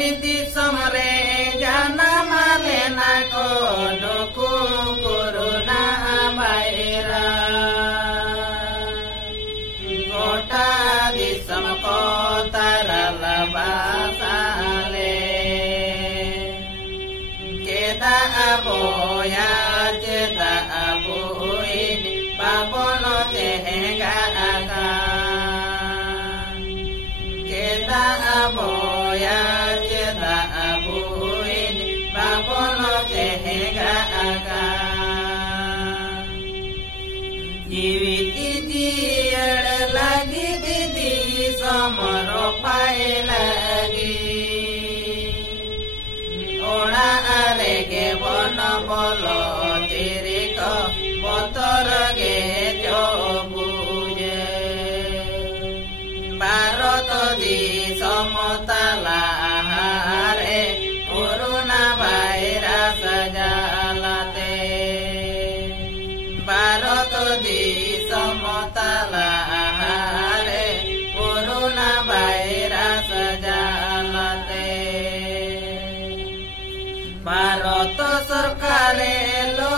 Piliti somre jana malena kodoku kuruna baira Kota di sama kota lalabasale Kita aboya kita abuin babono tehenga akan Kita aboya kita abuin babono tehenga akan Jiwit itiar lagi didi somoro pai lagi Ola arege bono bolo tiriko botor ge jobuje Baroto di somotala hare Kuruna baira sajalate Baroto di somotala hare Kuruna baira sajalate Baroto sarkare lo